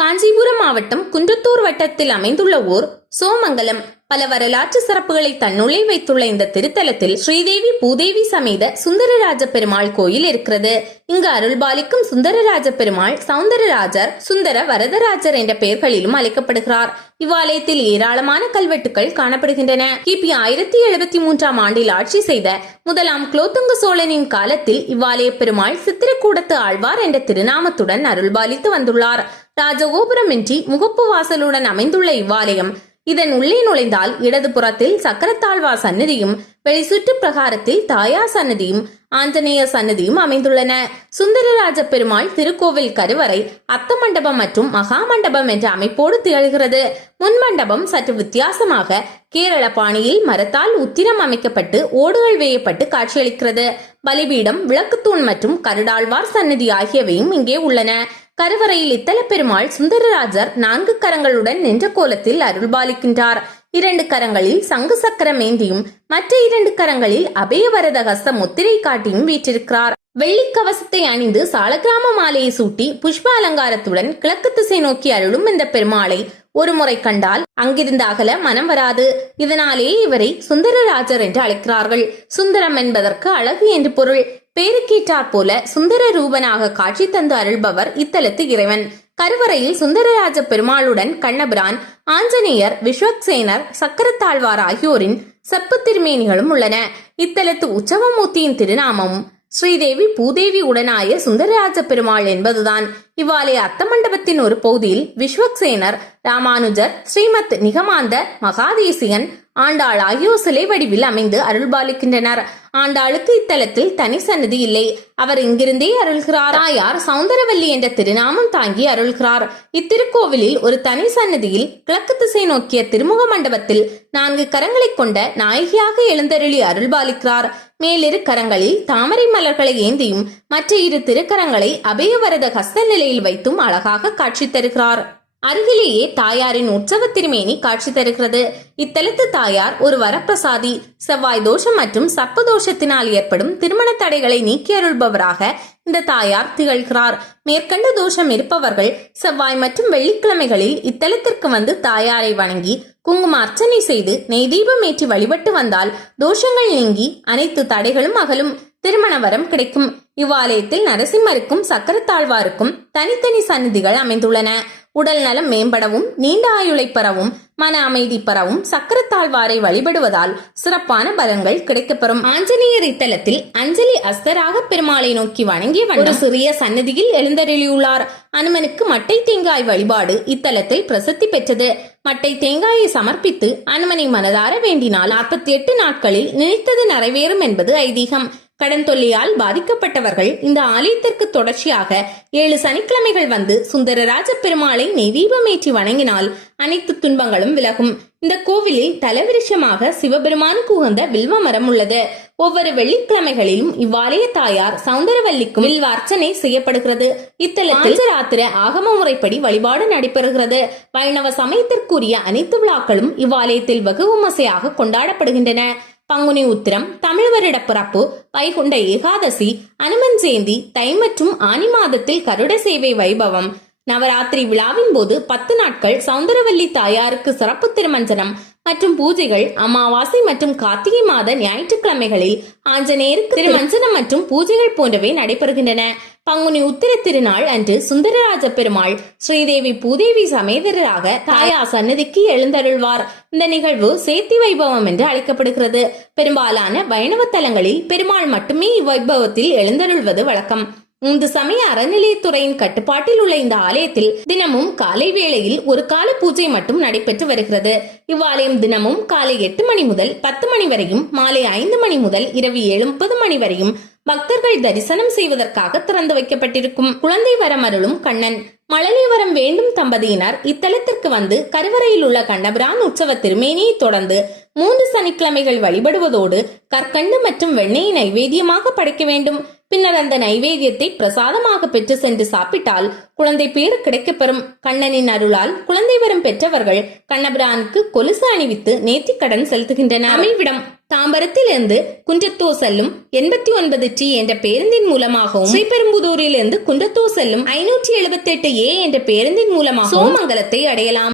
காஞ்சிபுரம் மாவட்டம் குன்றத்தூர் வட்டத்தில் அமைந்துள்ள ஊர் சோமங்கலம். பல வரலாற்று சிறப்புகளை தன்னுள்ளே வைத்துள்ள இந்த திருத்தலத்தில் ஸ்ரீதேவி பூதேவி சமேத சுந்தரராஜ பெருமாள் கோயில் இருக்கிறது. இங்கு அருள்பாலிக்கும் சுந்தரராஜ பெருமாள் சௌந்தரராஜர் சுந்தர வரதராஜர் என்ற பெயர்களிலும் அழைக்கப்படுகிறார். இவ்வாலயத்தில் ஏராளமான கல்வெட்டுகள் காணப்படுகின்றன. கிபி ஆயிரத்தி எழுபத்தி மூன்றாம் ஆண்டில் ஆட்சி செய்த முதலாம் குலோத்துங்க சோழனின் காலத்தில் இவ்வாலய பெருமாள் சித்திரக்கூடத்து ஆழ்வார் என்ற திருநாமத்துடன் அருள்பாலித்து வந்துள்ளார். ராஜகோபுரமின்றி முகப்பு வாசலுடன் அமைந்துள்ள இவ்வாலயம். இதன் உள்ளே நுழைந்தால் இடதுபுறத்தில் சக்கரத்தாழ்வா சன்னதியும் வெளிசுற்று பிரகாரத்தில் தாயார் சன்னதியும் ஆஞ்சநேய சன்னதியும் அமைந்துள்ளன. சுந்தரராஜ பெருமாள் திருக்கோவில் கருவறை அத்த மண்டபம் மற்றும் மகா மண்டபம் என்ற அமைப்போடு திகழ்கிறது. முன் மண்டபம் சற்று வித்தியாசமாக கேரள பாணியில் மரத்தால் உத்திரம் அமைக்கப்பட்டு ஓடுகள் வேயப்பட்டு காட்சியளிக்கிறது. பலிபீடம் விளக்குத்தூண் மற்றும் கருடாழ்வார் சன்னதி ஆகியவையும் இங்கே உள்ளன. கருவறையில் இத்தல பெருமாள் சுந்தரராஜர் நான்கு கரங்களுடன் நின்ற கோலத்தில் அருள்பாலிக்கின்றார். இரண்டு கரங்களில் சங்கு சக்கரம் ஏந்தியும் மற்ற இரண்டு கரங்களில் அபயவரத ஹஸ்த முத்திரை காட்டியும் வீற்றிருக்கிறார். வெள்ளி கவசத்தை அணிந்து சாலக்கிராம மாலையை சூட்டி புஷ்ப அலங்காரத்துடன் கிழக்கு திசை நோக்கி அருளும் இந்த பெருமாளை ஒரு முறை கண்டால் அங்கிருந்து அகல மனம் வராது. இதனாலே இவரை சுந்தரராஜர் என்று அழைக்கிறார்கள். சுந்தரம் என்பதற்கு அழகு என்று பொருள். பேருக்கேற்றாற் போல சுந்தர ரூபனாக காட்சி தந்து அருள்பவர் இத்தலத்து இறைவன். கருவறையில் சுந்தரராஜ பெருமாளுடன் கண்ணபிரான் ஆஞ்சநேயர் விஸ்வக்சேனர் சக்கரத்தாழ்வார் ஆகியோரின் செப்பு திருமேனிகளும் உள்ளன. இத்தலத்து உற்சவமூர்த்தியின் திருநாமமும் ஸ்ரீதேவி பூதேவி உடனாய சுந்தரராஜ பெருமாள் என்பதுதான். இவ்வாலய அத்த மண்டபத்தின் ஒரு பகுதியில் விஸ்வக்சேனர் ராமானுஜர் ஸ்ரீமத் நிகமாந்த மகாதேசியன் ஆண்டாள் ஆகியோர் சிலை வடிவில் அமைந்து அருள்பாலிக்கின்றனர். ஆண்டாளுக்கு இத்தலத்தில் தனி சன்னதி இல்லை. அவர் இங்கிருந்தே அருள்கிறார். தாயார் சௌந்தரவல்லி என்ற திருநாமம் தாங்கி அருள்கிறார். இத்திருக்கோவிலில் ஒரு தனி சன்னதியில் கிழக்கு திசை நோக்கிய திருமுக மண்டபத்தில் நான்கு கரங்களைக் கொண்ட நாயகியாக எழுந்தருளி அருள்பாலிக்கிறார். மேலிரு கரங்களில் தாமரை மலர்களை ஏந்தியும் மற்ற இரு திருக்கரங்களை அபயவரத ஹஸ்த நிலையில் வைத்தும் அழகாக காட்சி தருகிறார். அருகிலேயே தாயாரின் உற்சவ திருமேனி காட்சி தருகிறது. இத்தலத்து தாயார் ஒரு வரப்பிரசாதி. செவ்வாய் தோஷம் மற்றும் சப்பதோஷத்தினால் ஏற்படும் திருமண தடைகளை நீக்கி அருள்பவராக இந்த தாயார் திகழ்கிறார். மேற்கண்ட தோஷம் இருப்பவர்கள் செவ்வாய் மற்றும் வெள்ளிக்கிழமைகளில் இத்தலத்திற்கு வந்து தாயாரை வணங்கி குங்கும அர்ச்சனை செய்து நெய் தீபம் ஏற்றி வழிபட்டு வந்தால் தோஷங்கள் நீங்கி அனைத்து தடைகளும் அகலும். திருமண வரம் கிடைக்கும். இவ்வாலயத்தில் நரசிம்மருக்கும் சக்கரத்தாழ்வாருக்கும் தனித்தனி சன்னதிகள் அமைந்துள்ளன. உடல் நலம் மேம்படவும் நீண்ட ஆயுளை பெறவும் மன அமைதி பெறவும் சக்கரத்தாழ்வாரை வழிபடுவதால் சிறப்பான பலன்கள் கிடைக்கப்பெறும். ஆஞ்சநேயர் இத்தலத்தில் அஞ்சலி அஸ்தராக பெருமாளை நோக்கி வணங்கிய ஒரு சிறிய சன்னதியில் எழுந்தருளியுள்ளார். அனுமனுக்கு மட்டை தேங்காய் வழிபாடு இத்தலத்தில் பிரசித்தி பெற்றது. மட்டை தேங்காயை சமர்ப்பித்து அனுமனை மனதார வேண்டினால் நாற்பத்தி எட்டு நாட்களில் நினைத்தது நிறைவேறும் என்பது ஐதீகம். கடன் தொல்லையால் பாதிக்கப்பட்டவர்கள் இந்த ஆலயத்திற்கு தொடர்ச்சியாக ஏழு சனிக்கிழமைகள் வந்து சுந்தரராஜ பெருமாளை நெய்தீபமேற்றி வணங்கினால் அனைத்து துன்பங்களும் விலகும். இந்த கோவிலில் தலவிருஷமாக சிவபெருமானுக்கு உகந்த வில்வ மரம் உள்ளது. ஒவ்வொரு வெள்ளிக்கிழமைகளிலும் இவ்வாலய தாயார் சௌந்தரவல்லிக்கும் வில்வ அர்ச்சனை செய்யப்படுகிறது. இத்தலத்தில் ராத்திர ஆகம முறைப்படி வழிபாடு நடைபெறுகிறது. வைணவ சமயத்திற்குரிய அனைத்து விழாக்களும் இவ்வாலயத்தில் வெகு விமர்சையாக கொண்டாடப்படுகின்றன. பங்குனி உத்திரம் தமிழ் வருட பிறப்பு வைகுண்ட ஏகாதசி அனுமன் ஜெயந்தி தை மற்றும் ஆனி மாதத்தில் கருட சேவை வைபவம். நவராத்திரி விழாவின் போது பத்து நாட்கள் சௌந்தரவல்லி தாயாருக்கு சிறப்பு திருமஞ்சனம் மற்றும் பூஜைகள் அமாவாசை மற்றும் கார்த்திகை மாத ஞாயிற்றுக்கிழமைகளில் ஆஞ்சநேயருக்கு திருமஞ்சனம் மற்றும் பூஜைகள் போன்றவை நடைபெறுகின்றன. பங்குனி உத்திர திருநாள் அன்று சுந்தரராஜ பெருமாள் ஸ்ரீதேவி பூதேவி சமேதரராக தாயார் சன்னதிக்கு எழுந்தருள்வார். இந்த நிகழ்வு சேத்தி வைபவம் என்று அழைக்கப்படுகிறது. பெரும்பாலான வைணவ தலங்களில் பெருமாள் மட்டுமே இவ்வைபவத்தில் எழுந்தருள்வது வழக்கம். இந்து சமய அறநிலையத்துறையின் கட்டுப்பாட்டில் உள்ள இந்த ஆலயத்தில் தினமும் காலை வேளையில் ஒரு கால பூஜை மட்டும் நடைபெற்று வருகிறது. இவ்வாலயம் தினமும் காலை எட்டு மணி முதல் பத்து மணி வரையும் மாலை ஐந்து மணி முதல் இரவு ஏழு முப்பது மணி வரையும் பக்தர்கள் தரிசனம் செய்வதற்காக திறந்து வைக்கப்பட்டிருக்கும். குழந்தை வரம் அருளும் கண்ணன். மழலை வரம் வேண்டும் தம்பதியினர் இத்தலத்திற்கு வந்து கருவறையில் உள்ள கண்ணபிரான் உற்சவ திருமேனியை தொடர்ந்து மூன்று சனிக்கிழமைகள் வழிபடுவதோடு கற்கண்டு மற்றும் வெண்ணெயை நைவேத்தியமாக படைக்க வேண்டும். பின்னர் அந்த நைவேத்தியத்தை பிரசாதமாக பெற்று சென்று சாப்பிட்டால் குழந்தை பேறு கிடைக்கப்பெறும். கண்ணனின் அருளால் குழந்தை வரம் பெற்றவர்கள் கண்ணபிரானுக்கு கொலுசு அணிவித்து நேர்த்திக்கடன் செலுத்துகின்றனர். அமைவிடம் தாம்பரத்திலிருந்து குன்றத்தூர் செல்லும் எண்பத்தி ஒன்பது டி என்ற பேருந்தின் மூலமாகவும் ஸ்ரீபெரும்புதூரிலிருந்து குன்றத்தூர் செல்லும் ஐநூற்றி எழுபத்தி எட்டு ஏ என்ற பேருந்தின் மூலமாக சோமங்கலத்தை அடையலாம்.